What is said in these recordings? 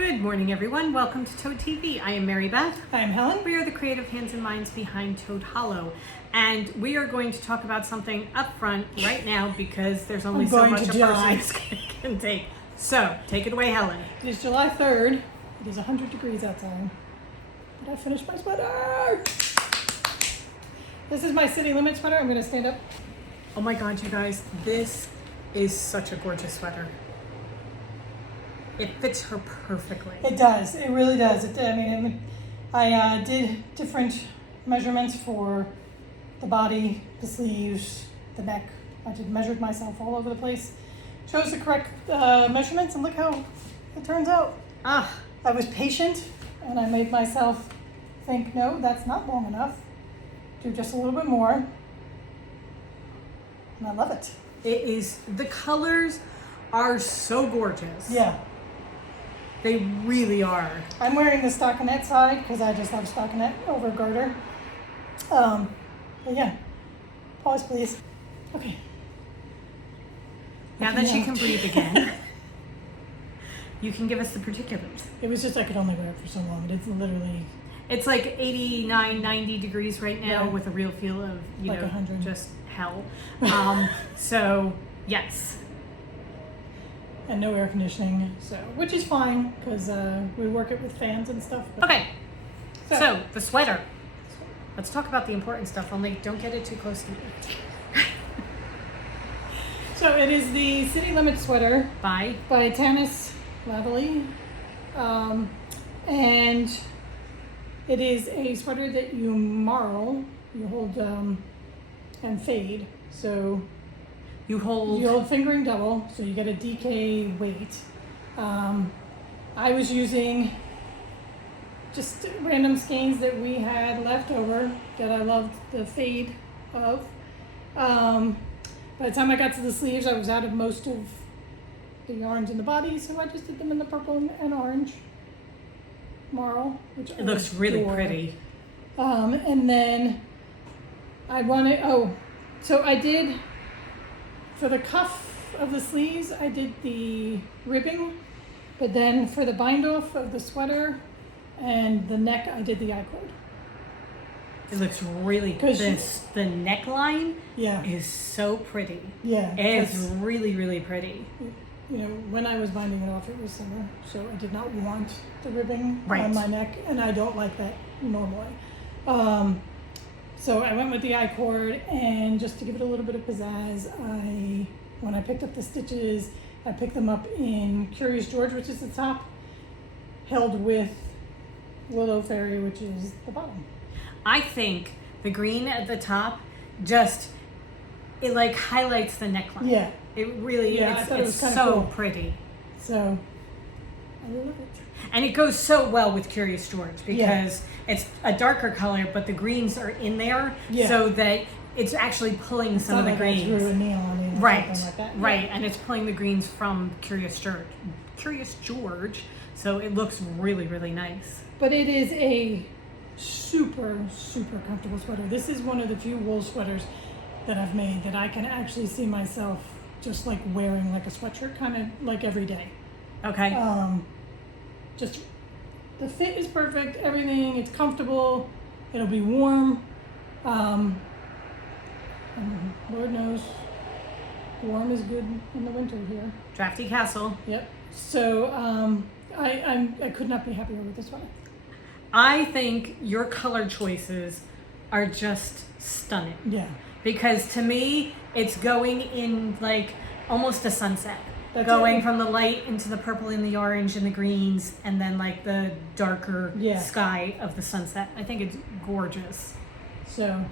Good morning, everyone. Welcome to Toad TV. I am Mary Beth. I'm Helen. We are the creative hands and minds behind Toad Hollow. And we are going to talk about something up front right now because there's only so much a person can take. So, take it away, Helen. It is July 3rd. It is 100 degrees outside. But I finished my sweater. This is my city limit sweater. I'm going to stand up. Oh my God, you guys. This is such a gorgeous sweater. It fits her perfectly. It does. It really does. I did different measurements for the body, the sleeves, the neck. I just measured myself all over the place. Chose the correct measurements, and look how it turns out. I was patient, and I made myself think, no, that's not long enough. Do just a little bit more. And I love it. It is, the colors are so gorgeous. Yeah. They really are. I'm wearing the stockinette side because I just love stockinette over garter. But yeah, pause please. Okay. Now that she can breathe again, you can give us the particulars. It was just I could only wear it for so long. It's literally... It's like 89, 90 degrees right now with a real feel of, like 100. Just hell. So, yes. And no air conditioning, so which is fine because we work it with fans and stuff. Okay, so the sweater. Let's talk about the important stuff. Only don't get it too close to me. So it is the City Limit sweater by Tanis Lavalley, and it is a sweater that you marl, you hold and fade. So. You hold fingering double, so you get a DK weight. I was using just random skeins that we had left over that I loved the fade of. By the time I got to the sleeves, I was out of most of the yarns in the body, so I just did them in the purple and orange marl, which it looks really pretty. And then I wanted, so I did. For the cuff of the sleeves, I did the ribbing, but then for the bind off of the sweater and the neck, I did the I-cord. It looks really good. The neckline is so pretty. Yeah. It's really, really pretty. You know, when I was binding it off, it was summer, so I did not want the ribbing on my neck, and I don't like that normally. So I went with the I-cord, and just to give it a little bit of pizzazz, when I picked up the stitches, I picked them up in Curious George, which is the top, held with Willow Fairy, which is the bottom. I think the green at the top it like highlights the neckline. Yeah. It really, it's so cool. Pretty. So, I love it. And it goes so well with Curious George because it's a darker color, but the greens are in there so that it's actually pulling some of the greens. Drew a neon right, like that. Right, and it's pulling the greens from Curious George, so it looks really, really nice. But it is a super, super comfortable sweater. This is one of the few wool sweaters that I've made that I can actually see myself just like wearing like a sweatshirt, kind of like every day. Okay. Just the fit is perfect, everything, it's comfortable, it'll be warm, and Lord knows warm is good in the winter here. Crafty Castle. Yep. So I could not be happier with this one. I think your color choices are just stunning. Yeah. Because to me, it's going in like almost a sunset. Going from the light into the purple and the orange and the greens, and then like the darker sky of the sunset. I think it's gorgeous. So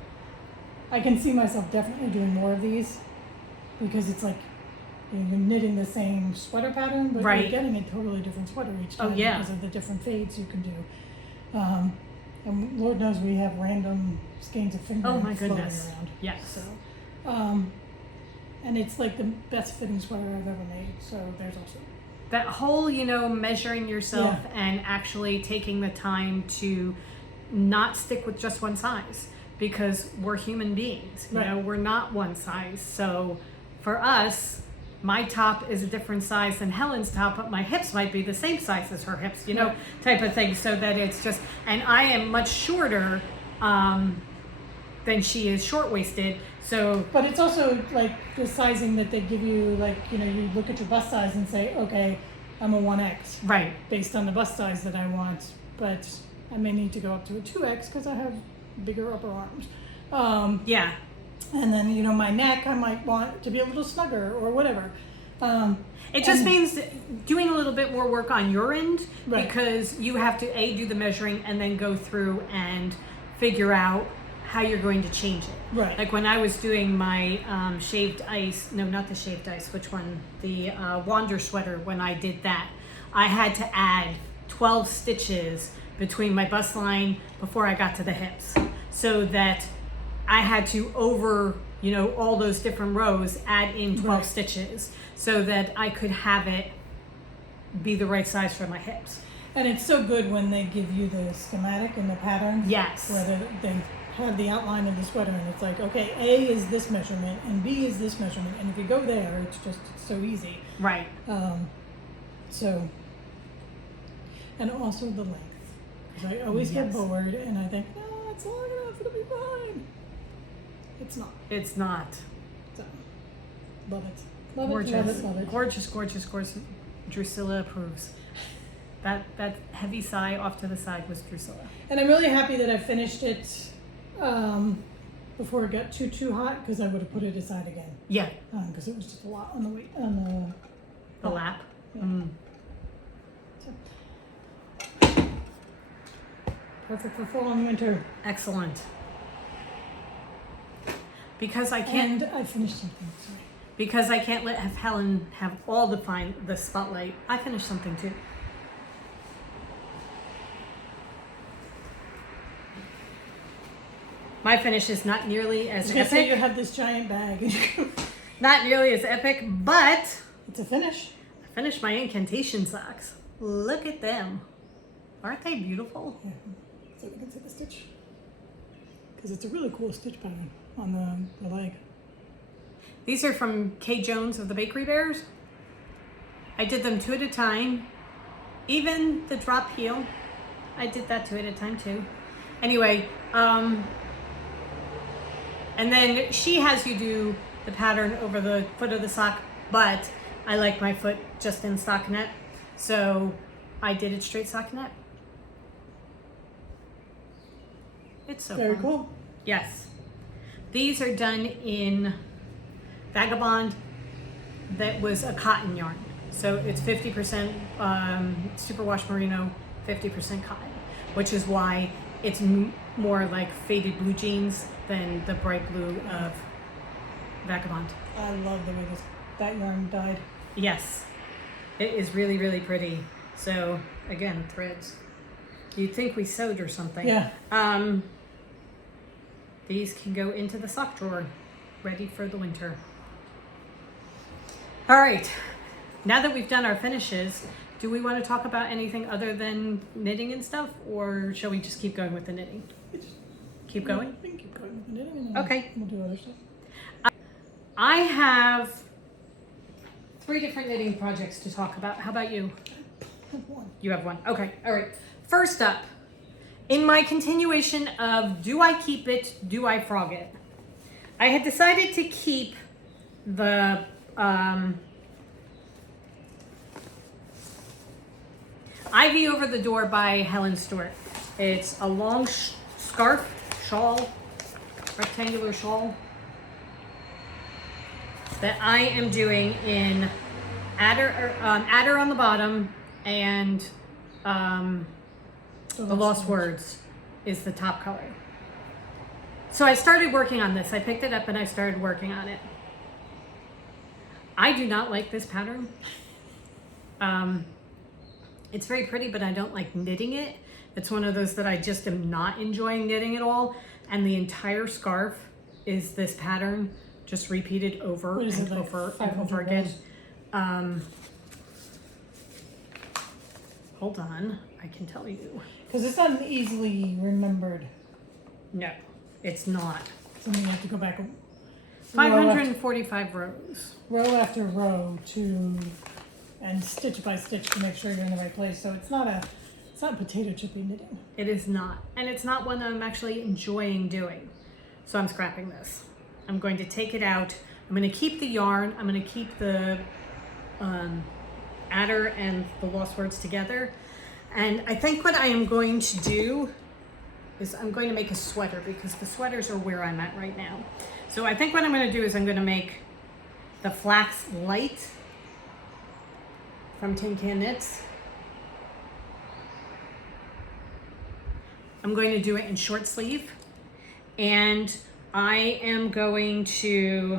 I can see myself definitely doing more of these because it's like you're knitting the same sweater pattern, but you're getting a totally different sweater each time because of the different fades you can do. And Lord knows we have random skeins of fingering floating around. Yes. So, and it's like the best fitting sweater I've ever made. So there's also that whole, measuring yourself and actually taking the time to not stick with just one size because we're human beings. You know, we're not one size. So for us, my top is a different size than Helen's top, but my hips might be the same size as her hips, you know, type of thing. So that it's just, and I am much shorter than she is short-waisted. So, but it's also like the sizing that they give you, like, you know, you look at your bust size and say, okay, I'm a 1X. Right. Based on the bust size that I want, but I may need to go up to a 2X because I have bigger upper arms. Yeah. And then, you know, my neck, I might want to be a little snugger or whatever. It just means doing a little bit more work on your end, right. because you have to do the measuring and then go through and figure out how you're going to change it. Right. Like when I was doing my shaved ice, no, not the shaved ice, which one? The Wander sweater, when I did that, I had to add 12 stitches between my bust line before I got to the hips. So that I had to over, you know, all those different rows, add in 12 right. stitches so that I could have it be the right size for my hips. And it's so good when they give you the schematic and the pattern. Yes. Where they have the outline of the sweater and it's like, okay, A is this measurement and B is this measurement. And if you go there, it's so easy. Right. So, and also the length. Because I always get bored and I think, no, it's long enough, it'll be fine. It's not. It's not. So, love it. Love Gorgeous. it, love it, love it. Gorgeous, gorgeous, gorgeous. Drusilla approves. That heavy sigh off to the side was Drusilla. And I'm really happy that I finished it before it got too hot, because I would have put it aside again. Yeah. Because it was just a lot on the weight on the lap. Yeah. Mm. So. Perfect for fall and winter. Excellent. Because I can't. And I finished something. Sorry. Because I can't let Helen have all the spotlight. I finished something too. My finish is not nearly as I say you epic. have this giant bag. Not nearly as epic, but It's a finish. I finished my incantation socks. Look at them. Aren't they beautiful? Yeah. So we can see the stitch. Because it's a really cool stitch pattern on the leg. These are from Kay Jones of the Bakery Bears. I did them 2 at a time. Even the drop heel, I did that 2 at a time too. Anyway, and then she has you do the pattern over the foot of the sock, but I like my foot just in stockinette, so I did it straight stockinette. It's so Very fun. cool. Yes. These are done in Vagabond that was a cotton yarn. So it's 50% superwash merino, 50% cotton, which is why it's more like faded blue jeans than the bright blue of Vagabond. I love the way that yarn dyed. Yes, it is really, really pretty. So again, threads. You'd think we sewed or something. Yeah. These can go into the sock drawer, ready for the winter. All right, now that we've done our finishes, do we want to talk about anything other than knitting and stuff, or shall we just keep going with the knitting? Keep going? We can keep going with the knitting and Okay. we'll do other stuff. I have 3 different knitting projects to talk about. How about you? I have one. You have one. Okay. All right. First up, in my continuation of do I keep it, do I frog it? I had decided to keep the Ivy Over the Door by Helen Stewart. It's a long shawl, rectangular shawl that I am doing in adder on the bottom and the Lost Words is the top color. So I started working on this. I picked it up and I started working on it. I do not like this pattern. It's very pretty, but I don't like knitting it. It's one of those that I just am not enjoying knitting at all. And the entire scarf is this pattern, just repeated over and over and over again. Hold on, I can tell you. Because it's not easily remembered. No, it's not. Something you have to go back. 545 rows. Row after row and stitch by stitch to make sure you're in the right place. So it's not potato chippy knitting. It is not. And it's not one that I'm actually enjoying doing. So I'm scrapping this. I'm going to take it out. I'm going to keep the yarn. I'm going to keep the adder and the lost words together. And I think what I am going to do is I'm going to make a sweater because the sweaters are where I'm at right now. So I think what I'm going to do is I'm going to make the flax light from Tin Can Knits. I'm going to do it in short sleeve, and I am going to,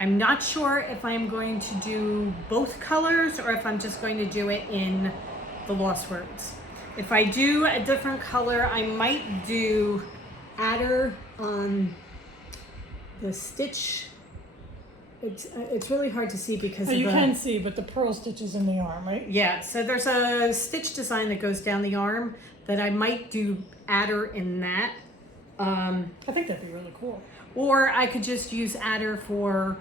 I'm not sure if I'm going to do both colors or if I'm just going to do it in the lost words. If I do a different color, I might do adder on the stitch. It's really hard to see because you can see, but the purl stitch is in the arm, right? Yeah, so there's a stitch design that goes down the arm that I might do adder in that. I think that'd be really cool. Or I could just use adder for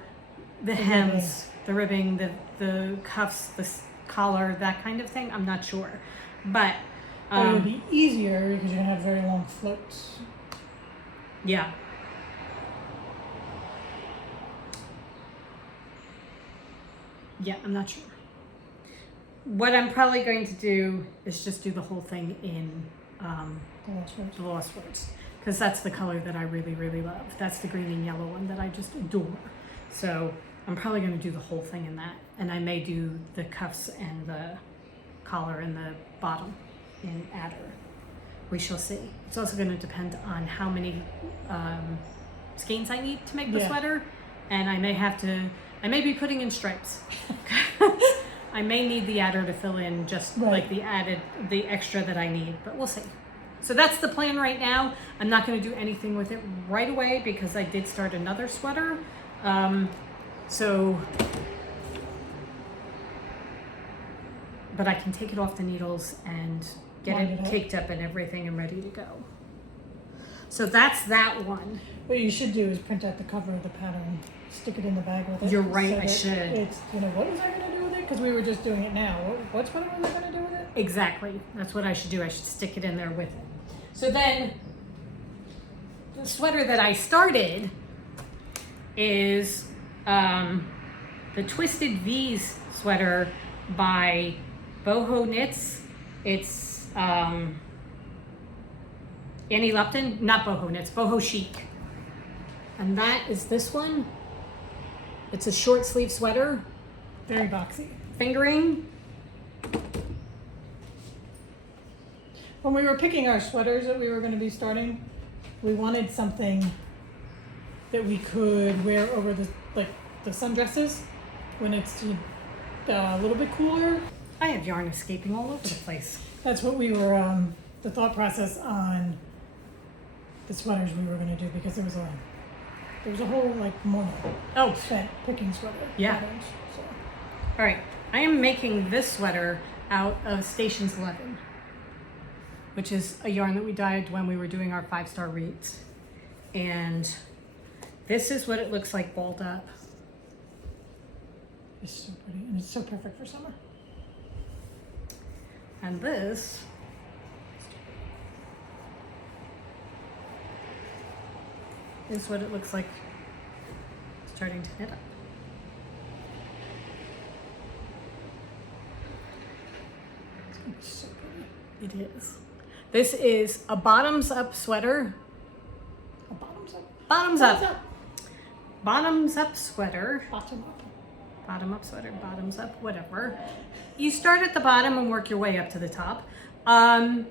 the hems, the ribbing, the cuffs, the collar, that kind of thing. I'm not sure, but it would be easier because you're gonna have very long floats. Yeah. Yeah, I'm not sure. What I'm probably going to do is just do the whole thing in the lost words, because that's the color that I really, really love. That's the green and yellow one that I just adore. So I'm probably going to do the whole thing in that, and I may do the cuffs and the collar and the bottom in adder. We shall see. It's also going to depend on how many skeins I need to make the sweater, and I may be putting in stripes. I may need the adder to fill in just like the extra that I need, but we'll see. So that's the plan right now. I'm not going to do anything with it right away because I did start another sweater. But I can take it off the needles and get it caked up and everything and ready to go. So that's that one. What you should do is print out the cover of the pattern, stick it in the bag with it. You're right, so I should. It's, what was I going to do with it? Because we were just doing it now. What was I going to do with it? Exactly. That's what I should do. I should stick it in there with it. So then the sweater that I started is the Twisted V's sweater by Boho Knits. It's Annie Lupton, not Boho Knits, Boho Chic. And that is this one. It's a short sleeve sweater. Very boxy. Fingering. When we were picking our sweaters that we were going to be starting, we wanted something that we could wear over the sundresses when it's a little bit cooler. I have yarn escaping all over the place. That's what we were, the thought process on the sweaters we were going to do, because there was a whole morning spent picking sweater patterns. So. All right, I am making this sweater out of Stations 11, which is a yarn that we dyed when we were doing our 5-star reads. And this is what it looks like balled up. It's so pretty, and it's so perfect for summer. And this is what it looks like starting to knit up. It's so pretty. It is. This is a bottoms up sweater. A bottoms up? Bottoms up. Bottoms up sweater. Bottom up. Bottom up sweater, bottoms up, whatever. You start at the bottom and work your way up to the top. And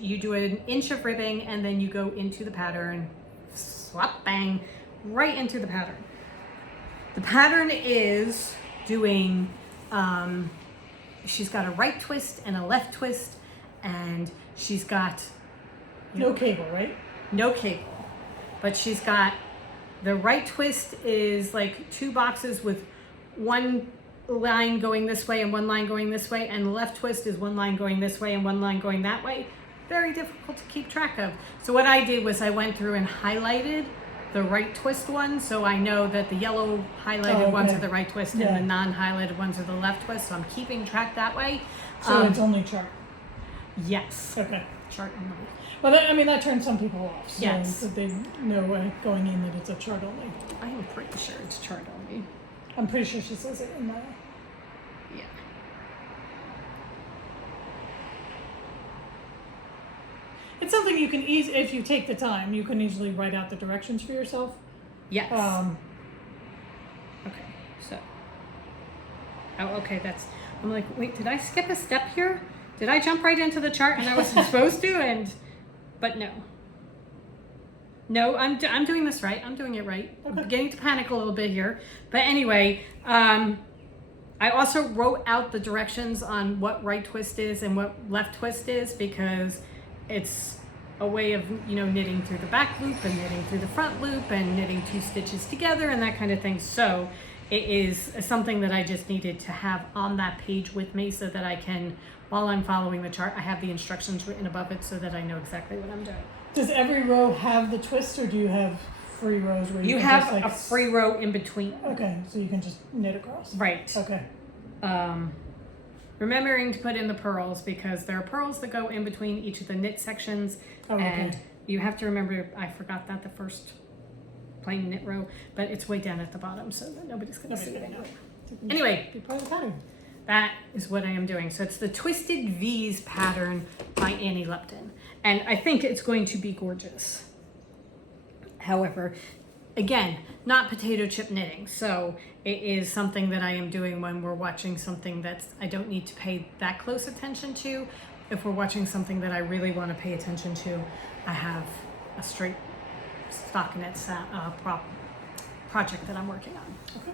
you do an inch of ribbing and then you go into the pattern, swap bang, right into the pattern. The pattern is doing, she's got a right twist and a left twist, and she's got no cable, right? No cable, but she's got the right twist is like 2 boxes with one line going this way and one line going this way, and the left twist is 1 line going this way and 1 line going that way. Very difficult to keep track of. So what I did was I went through and highlighted the right twist one, so I know that the yellow highlighted ones are the right twist and the non-highlighted ones are the left twist, so I'm keeping track that way. So it's only chart? Yes. Okay. Chart only. Well, that turns some people off, so yes. that they know going in that it's a chart only. I am pretty sure it's chart only. I'm pretty sure she says it in the... Yeah. It's something you can if you take the time, you can easily write out the directions for yourself. Yes. Okay, so. Oh, okay, I'm like, wait, did I skip a step here? Did I jump right into the chart and I wasn't supposed to? But no. No, I'm doing this right. I'm doing it right. Okay. I'm beginning to panic a little bit here. But anyway, I also wrote out the directions on what right twist is and what left twist is, because it's a way of, knitting through the back loop and knitting through the front loop and knitting 2 stitches together and that kind of thing. So it is something that I just needed to have on that page with me so that I can, while I'm following the chart, I have the instructions written above it so that I know exactly what I'm doing. Does every row have the twist, or do you have free rows where you can have just, like, a free row in between? Okay, so you can just knit across. Right. Okay. Remembering to put in the purls, because there are purls that go in between each of the knit sections. Oh, okay. And you have to remember, I forgot that the first plain knit row, but it's way down at the bottom so that nobody's going to see it anyway. Anyway, be part of the pattern. That is what I am doing. So it's the Twisted V's pattern by Annie Lupton. And I think it's going to be gorgeous. However, again, not potato chip knitting. So it is something that I am doing when we're watching something that I don't need to pay that close attention to. If we're watching something that I really want to pay attention to, I have a straight stockinette project that I'm working on. Okay.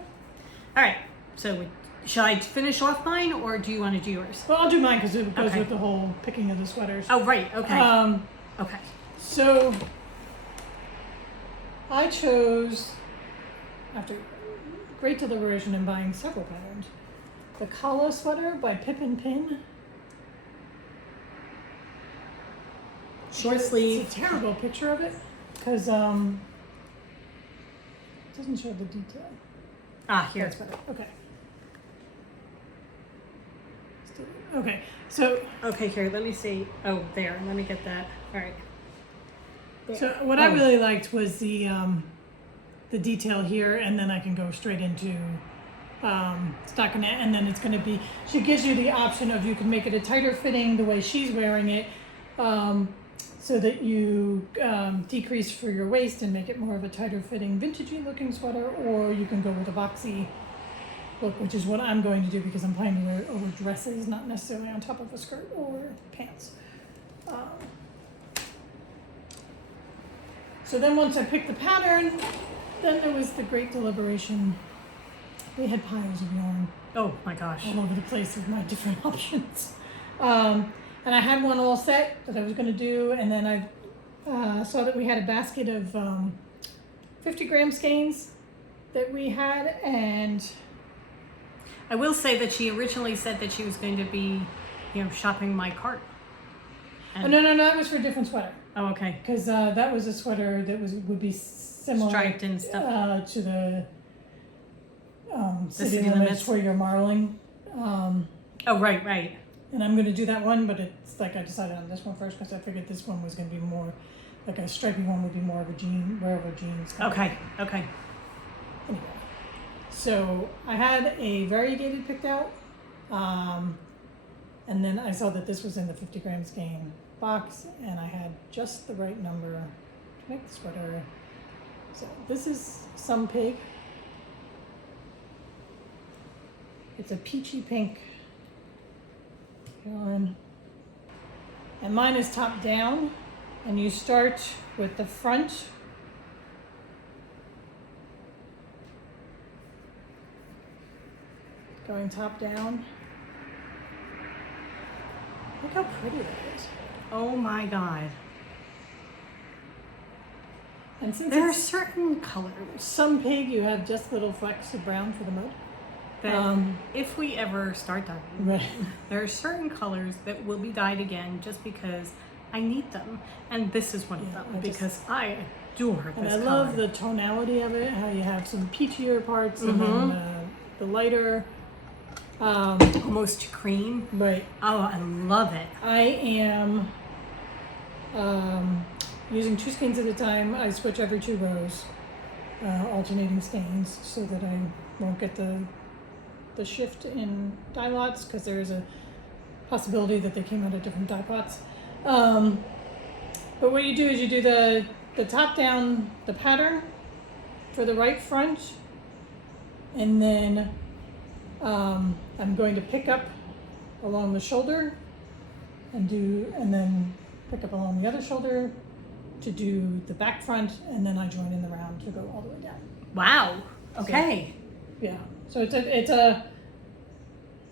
All right. So shall I finish off mine, or do you want to do yours? Well, I'll do mine because it goes with the whole picking of the sweaters. Oh, right. Okay. Okay. So I chose, after great deliberation and buying several patterns, the Kala sweater by Pip and Pin. Short sleeve. It's a terrible picture of it because it doesn't show the detail. Ah, here. That's better. Okay. Okay, so... Okay, here, let me see. Oh, there. Let me get that. All right. There. So what I really liked was the detail here, and then I can go straight into stockinette, and then it's going to be... She gives you the option of you can make it a tighter fitting the way she's wearing it, so that you decrease for your waist and make it more of a tighter fitting vintagey looking sweater, or you can go with a boxy look, which is what I'm going to do because I'm planning to wear it over dresses, not necessarily on top of a skirt or pants. So then once I picked the pattern, then there was the great deliberation. We had piles of yarn. Oh my gosh. All over the place with my different options. And I had one all set that I was going to do, and then I saw that we had a basket of 50-gram skeins that we had, and I will say that she originally said that she was going to be, shopping my cart. And no, that was for a different sweater. Oh, okay. Because that was a sweater that would be similar striped and stuff to the city limits where you're marling. Oh, right. And I'm going to do that one, but it's like I decided on this one first because I figured this one was going to be more like a stripy one would be more of a wearable jeans. Okay. Anyway. So I had a variegated picked out, and then I saw that this was in the 50-gram skein box, and I had just the right number to make the sweater. So this is Some Pig. It's a peachy pink yarn, and mine is top down, and you start with the front going top down. Look how pretty that is. Oh my God. And since there are certain colors. Some Pig, you have just little flecks of brown for the mud. That if we ever start dyeing, right. there are certain colors that will be dyed again just because I need them. And this is one of them because I adore this And I color. love the tonality of it, how you have some peachier parts and then the lighter. Almost cream. Right. Oh, I love it. I am using 2 skeins at a time. I switch every 2 rows, alternating skeins, so that I won't get the shift in dye lots, because there is a possibility that they came out of different dye pots. But what you do is you do the top down, the pattern for the right front, and then I'm going to pick up along the shoulder and then pick up along the other shoulder to do the back front, and then I join in the round to go all the way down. Wow. Okay. So, yeah. So it's a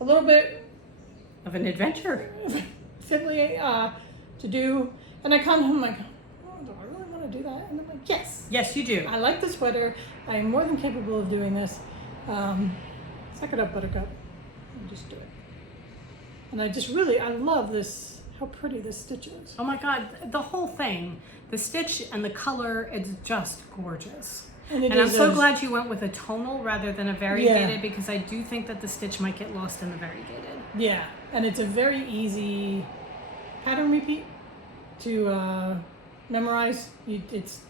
little bit Of an adventure. fiddly to do, and I'm like, oh, do I really want to do that? And I'm like, yes. Yes, you do. I like the sweater. I am more than capable of doing this. Suck it up, Buttercup, and just do it. And I love this, how pretty this stitch is. Oh my God, the whole thing, the stitch and the color, it's just gorgeous. And I'm so glad you went with a tonal rather than a variegated, because I do think that the stitch might get lost in the variegated. Yeah, and it's a very easy pattern repeat to memorize. It's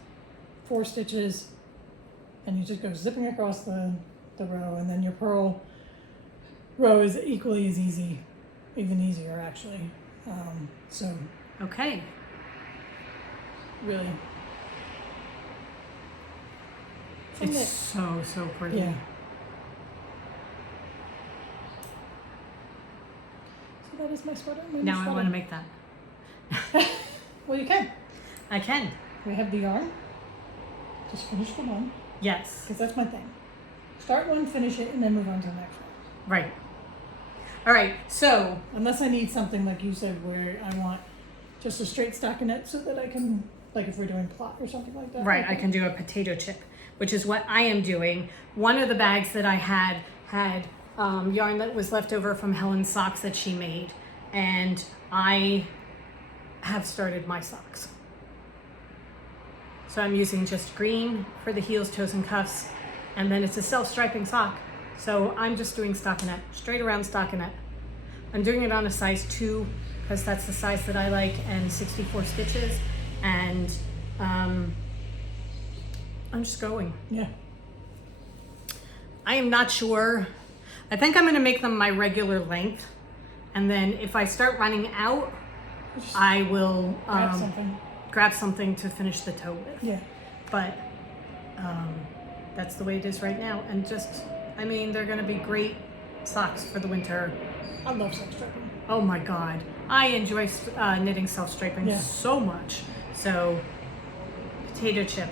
4 stitches, and you just go zipping across the row, and then your purl row is equally as easy, even easier actually. So Okay. really, It's so pretty. yeah. So that is my sweater. Now I want to make that. Well, you can. I can. We have the yarn. Just finish the one, Yes. because that's my thing. Start one, finish it, and then move on to the next one. Right. All right. So Unless I need something like you said, where I want just a straight stockinette, so that I can, like if we're doing plot or something like that. right, I can do a potato chip, which is what I am doing. One of the bags that I had yarn that was left over from Helen's socks that she made, and I have started my socks. So I'm using just green for the heels, toes, and cuffs, and then it's a self-striping sock. So I'm just doing stockinette, straight around stockinette. I'm doing it on a size 2 because that's the size that I like, and 64 stitches, and I'm just going. Yeah. I am not sure. I think I'm going to make them my regular length, and then if I start running out, I will grab something to finish the toe with. Yeah. But that's the way it is right now, and I mean, they're going to be great socks for the winter. I love self-striping. Oh my God, I enjoy knitting self-striping so much. So, potato chip.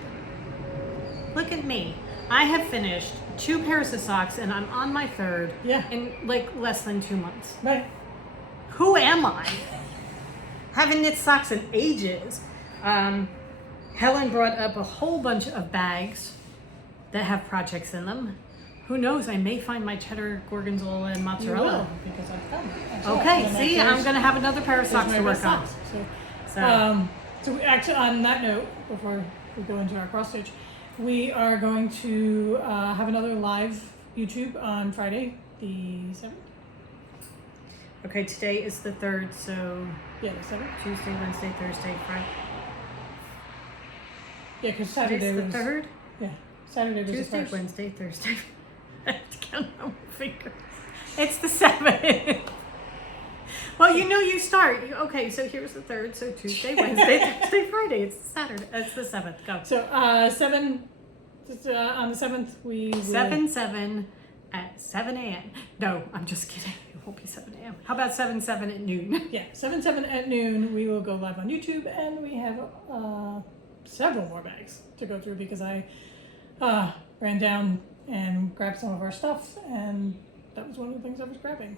Look at me. I have finished 2 pairs of socks, and I'm on my 3rd in like less than 2 months. Right. Who am I? Haven't knit socks in ages. Helen brought up a whole bunch of bags that have projects in them. Who knows? I may find my cheddar, gorgonzola, and mozzarella. You will, because I've done it. Okay, see, I'm going to have another pair of socks to work on. So actually, on that note, before we go into our cross stitch, we are going to have another live YouTube on Friday, the 7th. Okay, today is the 3rd, so Yeah, the 7th. Tuesday, Wednesday, Thursday, Friday. Yeah, because Saturday Today's was the 3rd? Yeah, Saturday was Tuesday, the 1st. Wednesday, Thursday. I have to count on my fingers. It's the 7th. Well, you know you start. Okay, so here's the 3rd. So Tuesday, Wednesday, Thursday, Friday. It's Saturday. It's the 7th. Go. So 7. On the 7th, we will... 7 at 7 a.m. No, I'm just kidding. It won't be 7 a.m. How about 7 at noon? Yeah, 7 at noon. We will go live on YouTube, and we have several more bags to go through, because I ran down and grabbed some of our stuff, and that was one of the things I was grabbing.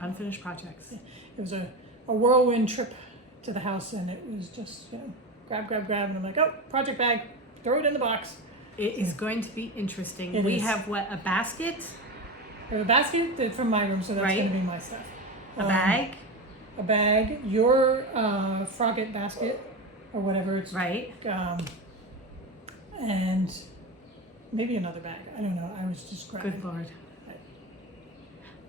Unfinished projects. Yeah. It was a whirlwind trip to the house, and it was just, grab, and I'm like, oh, project bag, throw it in the box. It is going to be interesting. It we is. have a basket? I have a basket from my room, so that's Right. going to be my stuff. A bag? a bag, your frogget basket, or whatever it's Right. And maybe another bag. I don't know. I was just grabbing. Good Lord.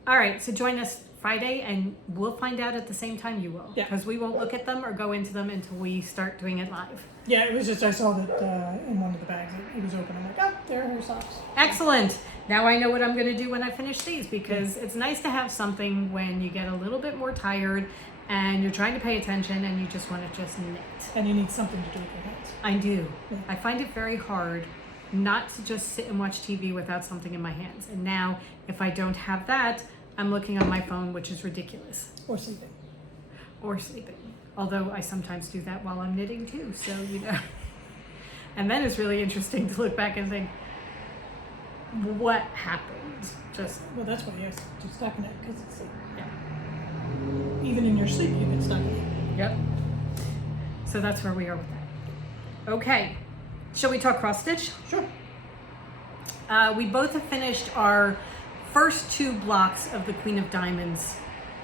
All right, so join us Friday, and we'll find out at the same time you will. Yeah. Because we won't look at them or go into them until we start doing it live. Yeah, it was just I saw that in one of the bags it was open. I'm like, oh, there are her socks. Excellent. Now I know what I'm going to do when I finish these, because it's nice to have something when you get a little bit more tired and you're trying to pay attention and you just want to just knit. And you need something to do with your hands. I do. Yeah. I find it very hard not to just sit and watch TV without something in my hands. And now, if I don't have that, I'm looking on my phone, which is ridiculous. Or sleeping. Or sleeping. Although I sometimes do that while I'm knitting too, so you know. And then it's really interesting to look back and think, what happened? Just Well, that's why you're stuck in it, because it's yeah. even in your sleep you get stuck in it. Yep. So that's where we are with that. Okay. Shall we talk cross stitch? Sure. We both have finished our first 2 blocks of the Queen of Diamonds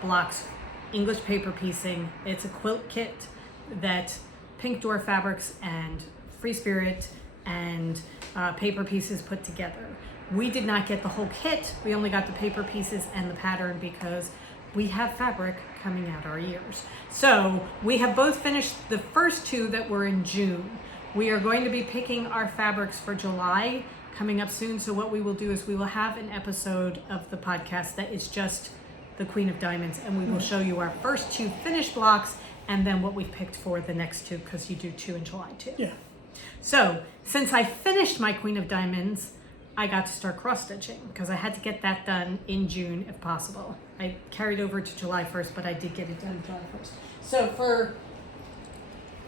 blocks, English paper piecing. It's a quilt kit that Pink Door Fabrics and Free Spirit and paper pieces put together. We did not get the whole kit. We only got the paper pieces and the pattern because we have fabric coming out our ears. So we have both finished the first 2 that were in June. We are going to be picking our fabrics for July coming up soon. So what we will do is we will have an episode of the podcast that is just the Queen of Diamonds, and we will show you our first 2 finished blocks and then what we picked for the next 2, because you do 2 in July too. Yeah. So since I finished my Queen of Diamonds, I got to start cross stitching because I had to get that done in June if possible. I carried over to July 1st, but I did get it done July 1st. So for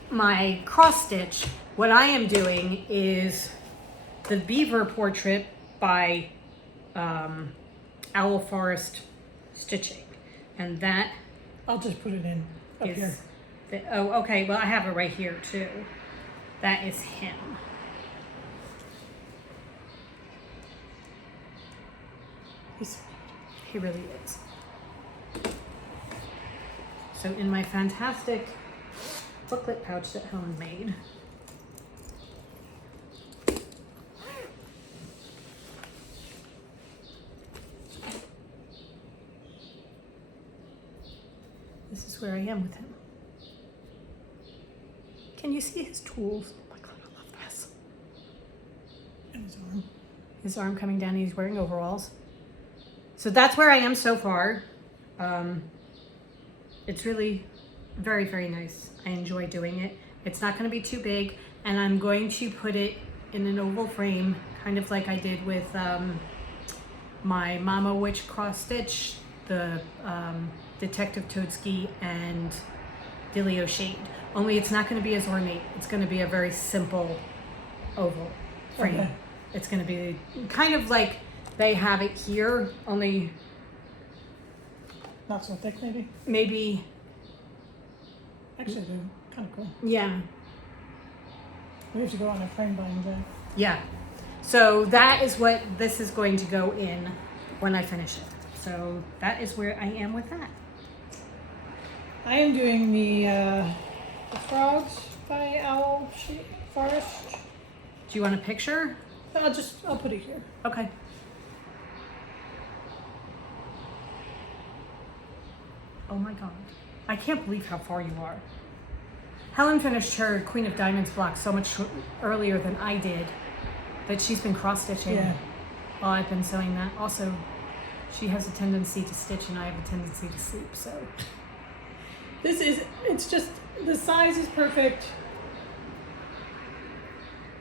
my cross stitch, what I am doing is the beaver portrait by Owl Forest Stitching, and that I'll just put it in up is here. oh, okay. Well, I have it right here too. That is him. He really is. So in my fantastic booklet pouch that Helen made, this is where I am with him. Can you see his tools? Oh my God, I love this. And his arm. His arm coming down, he's wearing overalls. So that's where I am so far. It's really very, very nice. I enjoy doing it. It's not going to be too big, and I'm going to put it in an oval frame, kind of like I did with my Mama Witch cross stitch, the Detective Toadski, and Dilio Shade. Only it's not going to be as ornate. It's going to be a very simple oval frame. Okay. It's going to be kind of like they have it here, only Not so thick, maybe. maybe, Actually, they're kind of cool. yeah, We have to go on a frame buying day. yeah. So that is what this is going to go in when I finish it. So that is where I am with that. I am doing the frogs by Owl Forest. Do you want a picture? I'll put it here. Okay. Oh my God. I can't believe how far you are. Helen finished her Queen of Diamonds block so much earlier than I did that she's been cross-stitching Yeah. while I've been sewing that. Also, she has a tendency to stitch and I have a tendency to sleep, so. It's just, the size is perfect.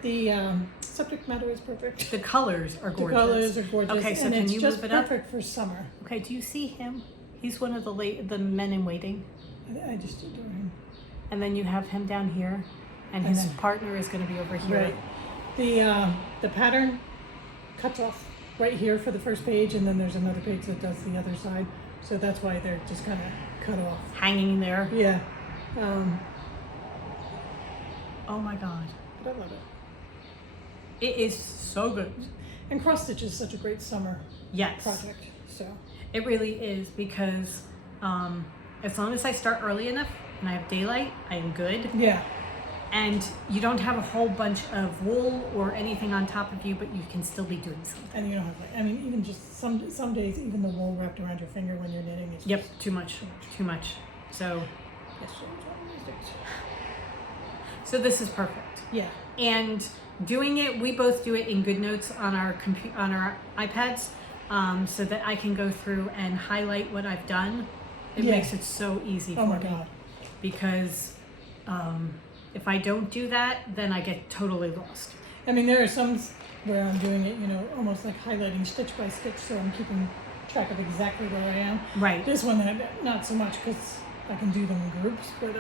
The subject matter is perfect. The colors are The gorgeous. colors are gorgeous. Okay, so and can it's you just move it up? perfect for summer. Okay, do you see him? He's one of the men in waiting. I just adore him. And then you have him down here, and his partner is going to be over here. Right. The pattern cuts off right here for the first page, and then there's another page that does the other side. So that's why they're just kind of cut off. Hanging there. Yeah. Oh my God. But I love it. It is so good. And cross stitch is such a great summer Yes. project. So It really is, because as long as I start early enough and I have daylight, I am good. Yeah. And you don't have a whole bunch of wool or anything on top of you, but you can still be doing something. And you don't have I mean, even just some days, even the wool wrapped around your finger when you're knitting is Yep, too much. So. So this is perfect. Yeah. And doing it, we both do it in GoodNotes on our on our iPads, so that I can go through and highlight what I've done. It makes it so easy for me. Oh my God. Because if I don't do that, then I get totally lost. I mean, there are some where I'm doing it, almost like highlighting stitch by stitch, so I'm keeping track of exactly where I am. Right. This one, not so much, because I can do them in groups, but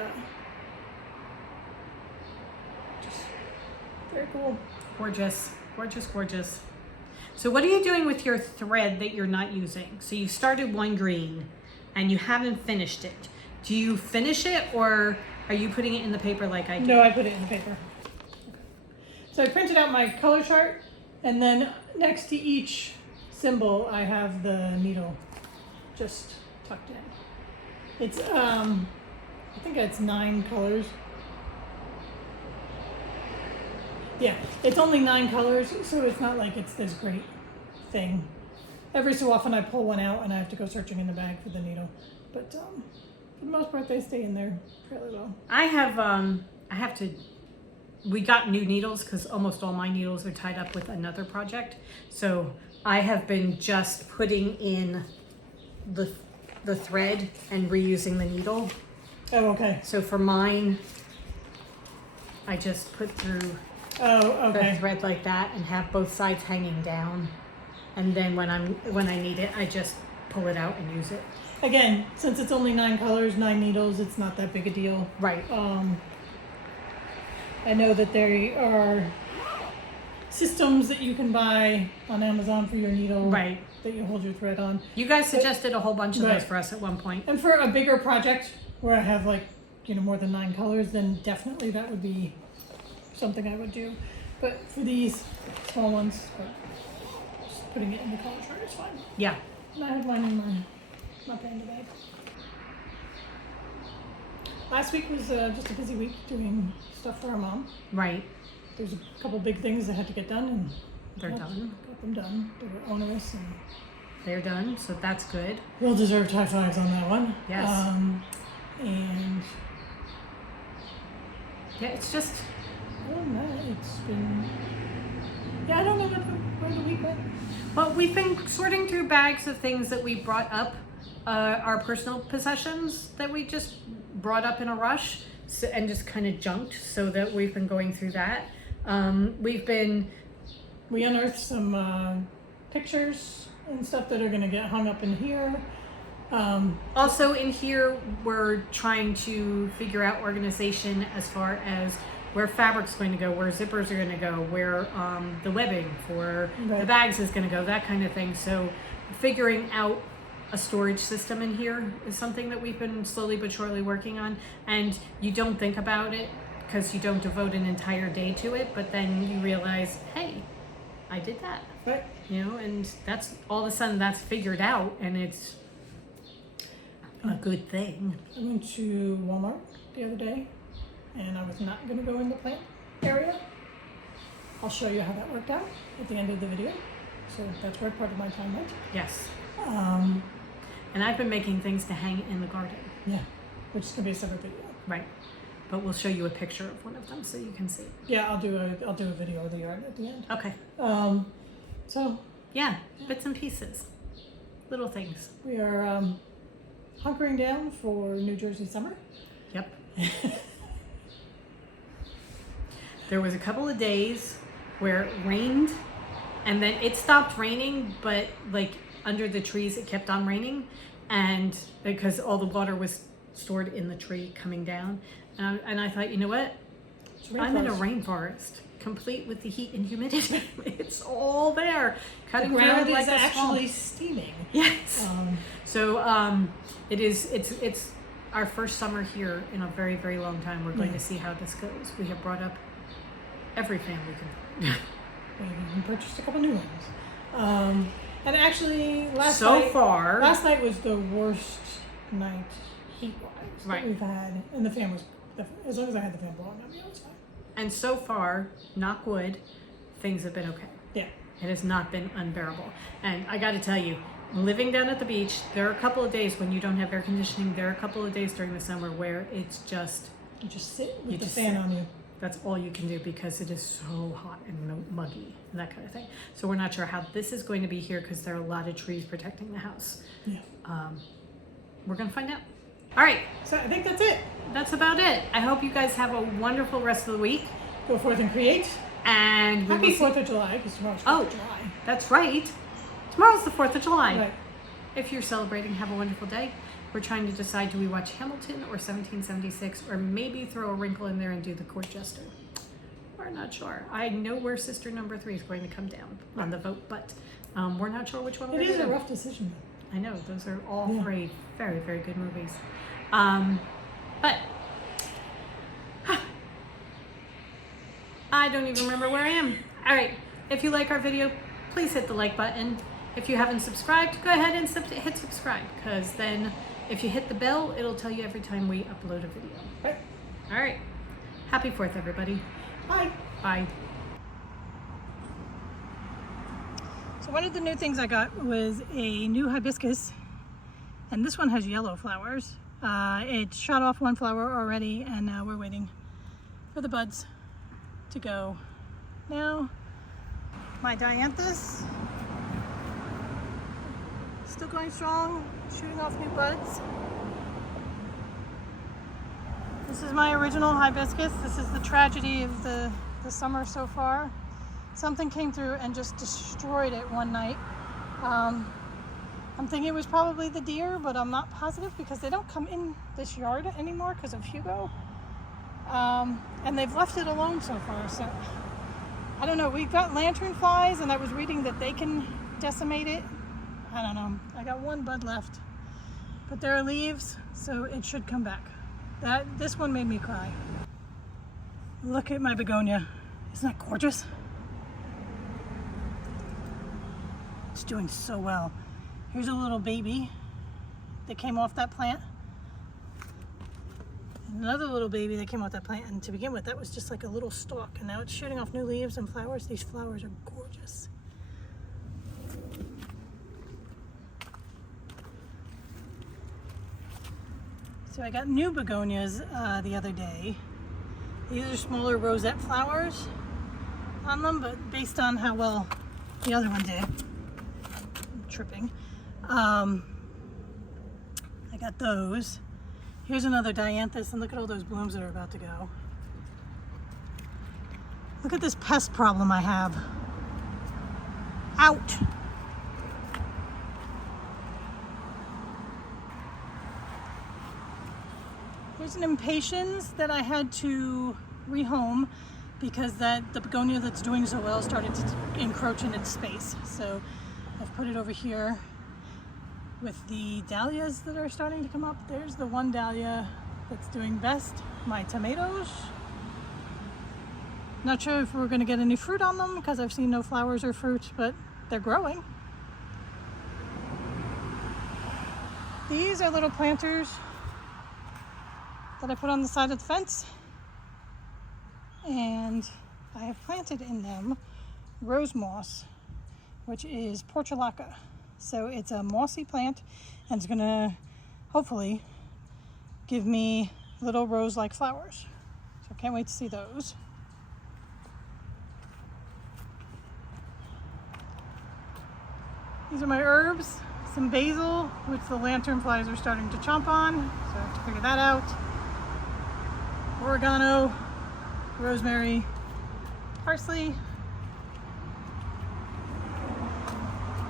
just very cool. Gorgeous, gorgeous, gorgeous. So what are you doing with your thread that you're not using? So you started one green and you haven't finished it. Do you finish it, or are you putting it in the paper like I do? No, I put it in the paper. So I printed out my color chart, and then next to each symbol I have the needle just tucked in. It's I think it's 9 colors. Yeah, it's only 9 colors, so it's not like it's this great thing. Every so often I pull one out and I have to go searching in the bag for the needle, but for the most part they stay in there fairly well. I have to. We got new needles because almost all my needles are tied up with another project, so I have been just putting in the thread and reusing the needle. Oh, okay. So for mine, I just put through the thread like that and have both sides hanging down, and then when I need it, I just pull it out and use it. Again, since it's only 9 colors, 9 needles, it's not that big a deal. Right. I know that there are systems that you can buy on Amazon for your needle. Right. That you hold your thread on. You guys suggested a whole bunch of those for us at one point. And for a bigger project where I have more than 9 colors, then definitely that would be something I would do. But for these small ones, just putting it in the color chart is fine. Yeah. And I have mine in my panda bag. Last week was just a busy week doing stuff for our mom. Right. There's a couple big things that had to get done, and They're done. Got them done. They were onerous, and They're done, so that's good. well deserved high fives on that one. Yes. And Yeah, it's just. other than that, it's been. Yeah, I don't know where the week went. Well, we've been sorting through bags of things that we brought up, our personal possessions that we just brought up in a rush, and just kind of junked, so that we've been going through that. We unearthed some pictures and stuff that are going to get hung up in here. Also in here, we're trying to figure out organization as far as where fabric's going to go, where zippers are going to go, where the webbing for the bags is going to go, that kind of thing. So figuring out a storage system in here is something that we've been slowly but surely working on. And you don't think about it because you don't devote an entire day to it, but then you realize, hey, I did that. Right. And that's all of a sudden that's figured out, and it's a good thing. I went to Walmart the other day, and I was not going to go in the plant area. I'll show you how that worked out at the end of the video. So that's where part of my time went. Yes. Um, And I've been making things to hang in the garden. Yeah, which is gonna be a separate video. Right. But we'll show you a picture of one of them so you can see. Yeah, I'll do a video of the yard at the end. Okay. So yeah, bits and pieces, little things. We are hunkering down for New Jersey summer. Yep. There was a couple of days where it rained, and then it stopped raining, but under the trees it kept on raining, and because all the water was stored in the tree coming down, and I thought, you know what, I'm in a rainforest complete with the heat and humidity. It's all there, cutting the ground through like is a actually swamp. steaming. Yes. It's our first summer here in a very, very long time. We're going to see how this goes. We have brought up every fan we can. We even purchased a couple new ones. And actually, last night was the worst night heat-wise Right. that we've had, and the fan was, as long as I had the fan blowing on me, it was fine. And so far, knock wood, things have been okay. Yeah. It has not been unbearable. And I got to tell you, living down at the beach, there are a couple of days when you don't have air conditioning. There are a couple of days during the summer where it's just... You just sit with the fan on you. That's all you can do because it is so hot and muggy and that kind of thing. So we're not sure how this is going to be here because there are a lot of trees protecting the house. Yeah. We're going to find out. All right. So I think that's it. That's about it. I hope you guys have a wonderful rest of the week. Go forth and create. And happy 4th of July, because tomorrow's 4th of July. That's right. Tomorrow's the 4th of July. Right. If you're celebrating, have a wonderful day. We're trying to decide, do we watch Hamilton or 1776, or maybe throw a wrinkle in there and do The Court Jester? We're not sure. I know where Sister Number 3 is going to come down on the vote, but we're not sure which one we're going to do. It is a rough decision. I know. Those are all three very, very good movies. But I don't even remember where I am. All right. If you like our video, please hit the like button. If you haven't subscribed, go ahead and hit subscribe, because then if you hit the bell, it'll tell you every time we upload a video. Right. All right. Happy 4th, everybody. Bye. Bye. So one of the new things I got was a new hibiscus, and this one has yellow flowers. It shot off one flower already, and now we're waiting for the buds to go. Now, my dianthus, still going strong, shooting off new buds. This is my original hibiscus. This is the tragedy of the summer so far. Something came through and just destroyed it one night. I'm thinking it was probably the deer, but I'm not positive because they don't come in this yard anymore because of Hugo. And they've left it alone so far, so I don't know. We've got lantern flies, and I was reading that they can decimate it. I don't know. I got one bud left, but there are leaves, so it should come back. This one made me cry. Look at my begonia. Isn't that gorgeous? It's doing so well. Here's a little baby that came off that plant. Another little baby that came off that plant, and to begin with, that was just like a little stalk, and now it's shooting off new leaves and flowers. These flowers are gorgeous. So I got new begonias the other day. These are smaller rosette flowers on them, but based on how well the other one did, I'm tripping. I got those. Here's another dianthus, and look at all those blooms that are about to go. Look at this pest problem I have. Out! Here's an impatiens that I had to rehome because the begonia that's doing so well started to encroach in its space. So I've put it over here with the dahlias that are starting to come up. There's the one dahlia that's doing best. My tomatoes. Not sure if we're going to get any fruit on them because I've seen no flowers or fruit, but they're growing. These are little planters that I put on the side of the fence, and I have planted in them rose moss, which is portulaca. So it's a mossy plant, and it's gonna hopefully give me little rose-like flowers. So I can't wait to see those. These are my herbs, some basil, which the lantern flies are starting to chomp on, so I have to figure that out. Oregano, rosemary, parsley.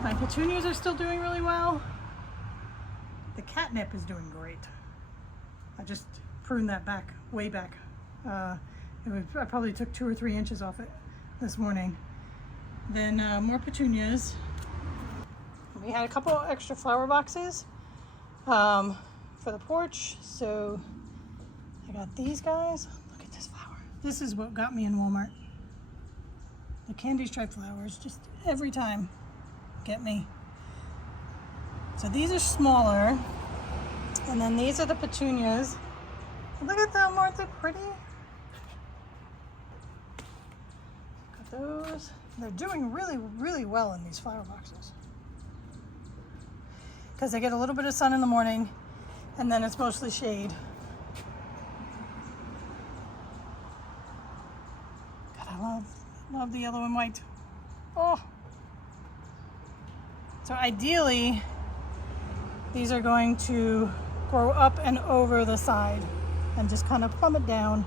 My petunias are still doing really well. The catnip is doing great. I just pruned that back, way back. I probably took 2 or 3 inches off it this morning. Then more petunias. We had a couple extra flower boxes for the porch, so I got these guys. Look at this flower. This is what got me in Walmart. The candy stripe flowers, just every time get me. So these are smaller. And then these are the petunias. Look at them, aren't they pretty? Look at those. They're doing really, really well in these flower boxes. Because they get a little bit of sun in the morning, and then it's mostly shade. God, I love the yellow and white. Oh. So ideally, these are going to grow up and over the side and just kind of plummet down.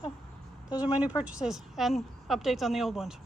So those are my new purchases and updates on the old ones.